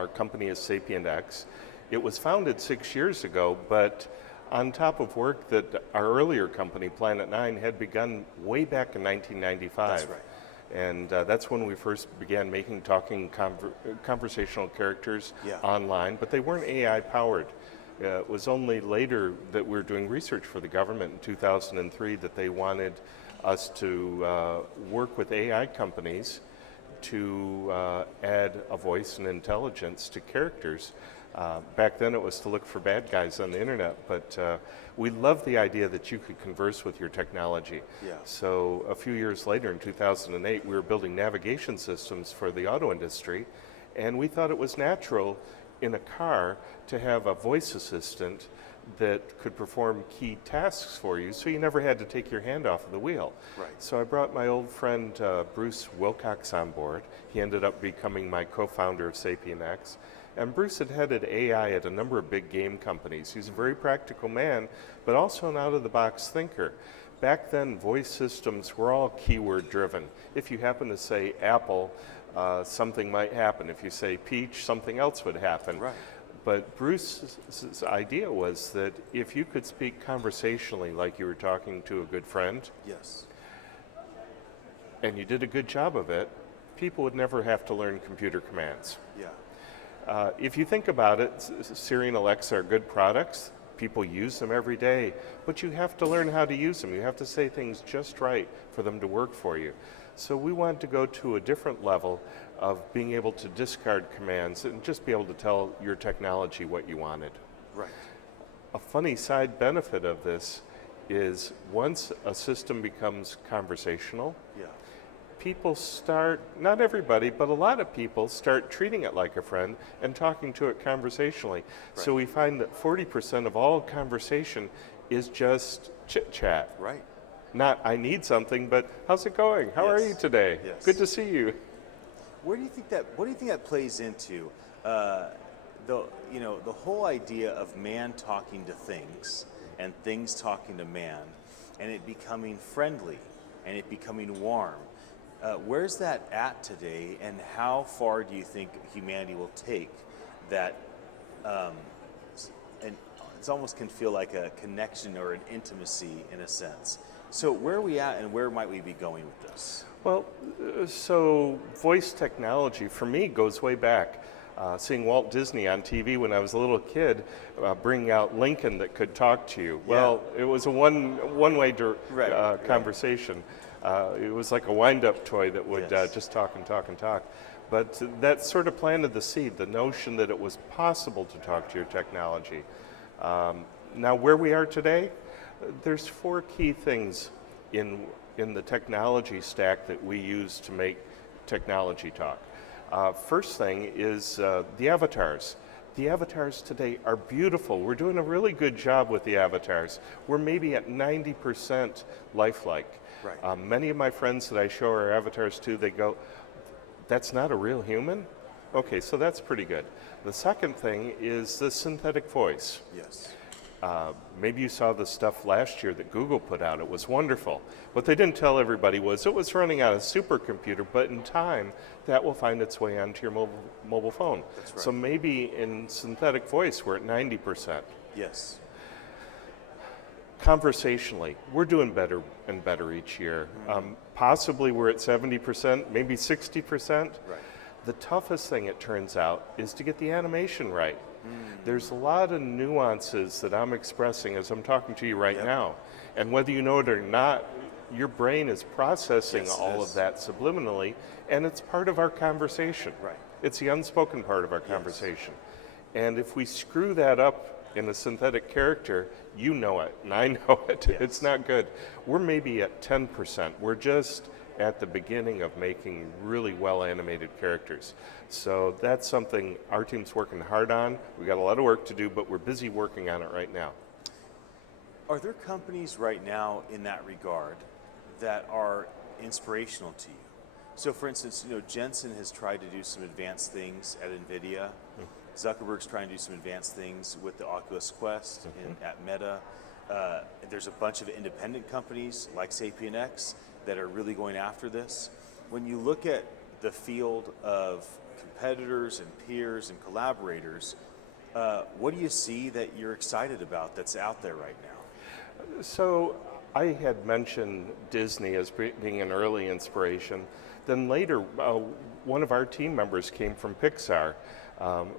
Our company is SapientX. It was founded 6 years ago, but on top of work that our earlier company, Planet 9, had begun way back in 1995. That's right. And that's when we first began making talking conversational characters online, but they weren't AI powered. It was only later that we were doing research for the government in 2003 that they wanted us to work with AI companies to add a voice and intelligence to characters. Back then it was to look for bad guys on the internet, but we loved the idea that you could converse with your technology. Yeah. So a few years later in 2008, we were building navigation systems for the auto industry, and we thought it was natural in a car to have a voice assistant that could perform key tasks for you, so you never had to take your hand off of the wheel. Right. So I brought my old friend Bruce Wilcox on board. He ended up becoming my co-founder of SapientX. And Bruce had headed AI at a number of big game companies. He's a very practical man, but also an out-of-the-box thinker. Back then, voice systems were all keyword-driven. If you happen to say Apple, something might happen. If you say peach, something else would happen. Right. But Bruce's idea was that if you could speak conversationally like you were talking to a good friend, yes, and you did a good job of it, people would never have to learn computer commands. yeah, If you think about it, Siri and Alexa are good products. People use them every day, but you have to learn how to use them. You have to say things just right for them to work for you. So we wanted to go to a different level of being able to discard commands and just be able to tell your technology what you wanted. right, A funny side benefit of this is once a system becomes conversational, yeah, people start, not everybody, but a lot of people start treating it like a friend and talking to it conversationally. Right. So we find that 40% of all conversation is just chit chat. right. Not, I need something, but how's it going? How are Yes. you today? Yes. Good to see you. What do you think that plays into the whole idea of man talking to things and things talking to man, and it becoming friendly and it becoming warm? Where's that at today, and how far do you think humanity will take that? And it almost can feel like a connection or an intimacy in a sense. So where are we at, and where might we be going with this? Well, so voice technology for me goes way back. Seeing Walt Disney on TV when I was a little kid, bringing out Lincoln that could talk to you. Well, it was a one-way conversation. It was like a wind-up toy that would just talk and talk and talk. But that sort of planted the seed, the notion that it was possible to talk to your technology. Now, where we are today, there's 4 key things in the technology stack that we use to make technology talk. First thing is the avatars. The avatars today are beautiful. We're doing a really good job with the avatars. We're maybe at 90% lifelike. Right. Many of my friends that I show our avatars to, they go, that's not a real human? Okay, so that's pretty good. The second thing is the synthetic voice. Yes. Maybe you saw the stuff last year that Google put out. It was wonderful. What they didn't tell everybody was it was running on a supercomputer, but in time, that will find its way onto your mobile phone. That's right. So maybe in synthetic voice, we're at 90%. Yes. Conversationally, we're doing better and better each year. Possibly we're at 70%, maybe 60%. Right. The toughest thing, it turns out, is to get the animation right. There's a lot of nuances that I'm expressing as I'm talking to you right now. And whether you know it or not, your brain is processing all of that subliminally, and it's part of our conversation. Right. It's the unspoken part of our conversation. And if we screw that up in a synthetic character, you know it, and I know it. Yes. It's not good. We're maybe at 10%. We're just at the beginning of making really well animated characters. So that's something our team's working hard on. We've got a lot of work to do, but we're busy working on it right now. Are there companies right now in that regard that are inspirational to you? So for instance, Jensen has tried to do some advanced things at NVIDIA. Zuckerberg's trying to do some advanced things with the Oculus Quest at Meta. There's a bunch of independent companies like SapientX that are really going after this. When you look at the field of competitors and peers and collaborators. What do you see that you're excited about that's out there right now? So I had mentioned Disney as being an early inspiration. Then later, one of our team members came from Pixar.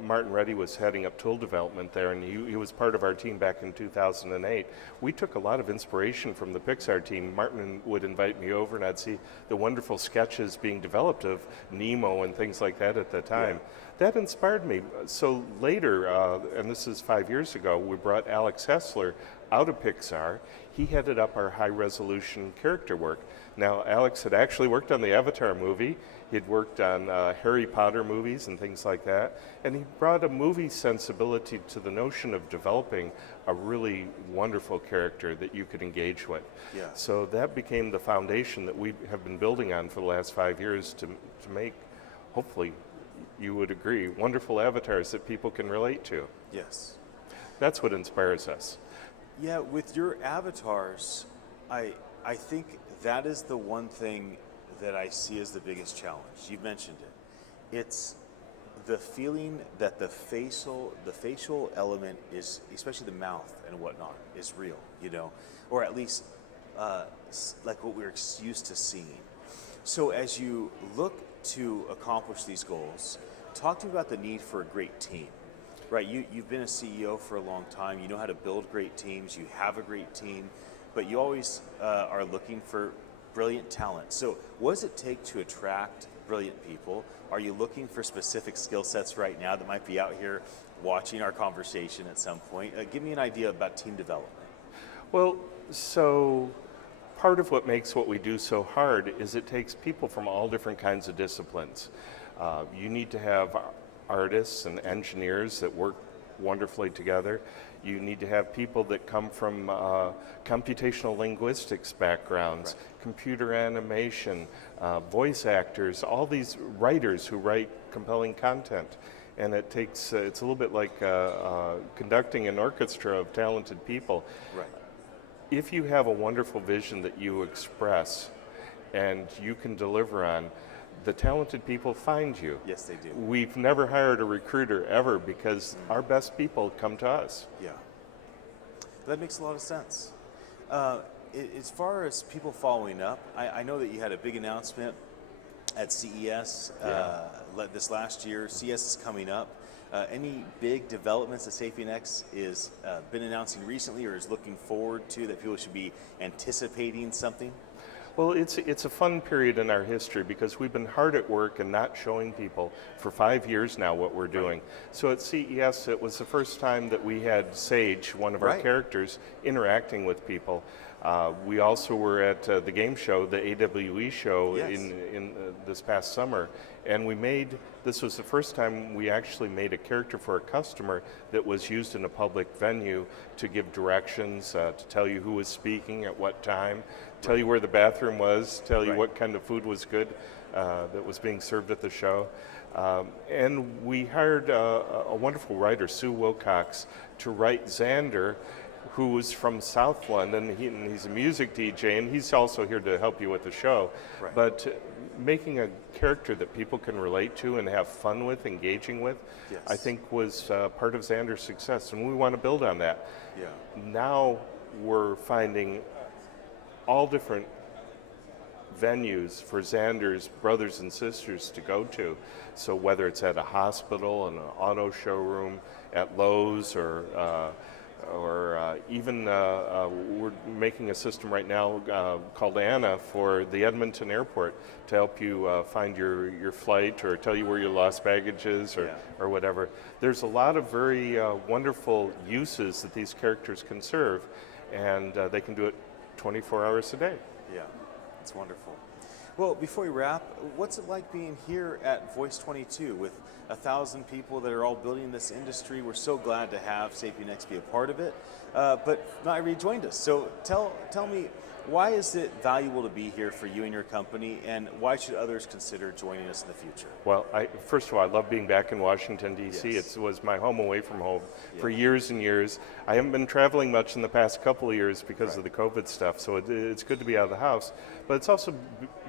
Martin Reddy was heading up tool development there, and he was part of our team back in 2008. We took a lot of inspiration from the Pixar team. Martin would invite me over, and I'd see the wonderful sketches being developed of Nemo and things like that at the time. That inspired me. So later, and this is 5 years ago, we brought Alex Hessler out of Pixar. He headed up our high-resolution character work. Now, Alex had actually worked on the Avatar movie. He'd worked on Harry Potter movies and things like that. And he brought a movie sensibility to the notion of developing a really wonderful character that you could engage with. Yeah. So that became the foundation that we have been building on for the last 5 years to make, hopefully, you would agree, wonderful avatars that people can relate to. Yes. That's what inspires us. Yeah, with your avatars, I think that is the one thing that I see as the biggest challenge. You mentioned it. It's the feeling that the facial element is, especially the mouth and whatnot, is real, or at least like what we're used to seeing. So as you look to accomplish these goals, talk to me about the need for a great team. Right, you've been a CEO for a long time. You know how to build great teams. You have a great team, but you always are looking for brilliant talent. So what does it take to attract brilliant people? Are you looking for specific skill sets right now that might be out here watching our conversation at some point? Give me an idea about team development. Well, so part of what makes what we do so hard is it takes people from all different kinds of disciplines. You need to have artists and engineers that work wonderfully together. You need to have people that come from computational linguistics backgrounds, right, computer animation, voice actors, all these writers who write compelling content. And it takes, it's a little bit like conducting an orchestra of talented people. Right. If you have a wonderful vision that you express and you can deliver on, the talented people find you. Yes, they do. We've never hired a recruiter ever because our best people come to us. Yeah. That makes a lot of sense. As far as people following up, I know that you had a big announcement at CES this last year. CES is coming up. Any big developments that SapientX is been announcing recently or is looking forward to that people should be anticipating something? Well, it's a fun period in our history because we've been hard at work and not showing people for 5 years now what we're doing. Right. So at CES, it was the first time that we had Sage, one of our characters, interacting with people. We also were at the game show, the AWE show, in this past summer, and this was the first time we actually made a character for a customer that was used in a public venue to give directions, to tell you who was speaking at what time, tell you where the bathroom was, tell you what kind of food was good that was being served at the show. And we hired a wonderful writer, Sue Wilcox, to write Xander, who was from South London. He's a music DJ, and he's also here to help you with the show. Right. But making a character that people can relate to and have fun with, engaging with, I think was part of Xander's success, and we want to build on that. Yeah. Now we're finding all different venues for Xander's brothers and sisters to go to. So whether it's at a hospital, an auto showroom, at Lowe's, or even we're making a system right now called Anna for the Edmonton airport to help you find your flight or tell you where your lost baggage is or whatever. There's a lot of very wonderful uses that these characters can serve, and they can do it 24 hours a day. Yeah, it's wonderful. Well, before we wrap, what's it like being here at Voice 22 with 1,000 people that are all building this industry? We're so glad to have SapientX be a part of it, but not everybody joined us. So tell me, why is it valuable to be here for you and your company, and why should others consider joining us in the future? Well, first of all, I love being back in Washinton, D.C. Yes. It was my home away from home for years and years. I haven't been traveling much in the past couple of years because of the COVID stuff, so it's good to be out of the house. But it's also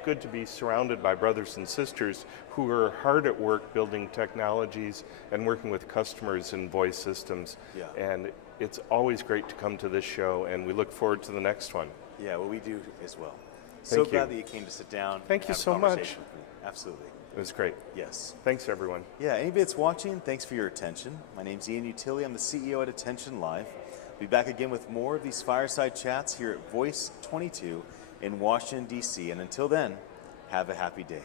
good to be surrounded by brothers and sisters who are hard at work building technologies and working with customers in voice systems. Yeah. And it's always great to come to this show, and we look forward to the next one. Yeah, well, we do as well. So Thank you. glad that you came to sit down. Thank and you have a so much. conversation with me. Absolutely. It was great. Yes. Thanks, everyone. Yeah, anybody that's watching, thanks for your attention. My name's Ian Utile. I'm the CEO at attn.live. We'll be back again with more of these fireside chats here at Voice 22 in Washington, D.C. And until then, have a happy day.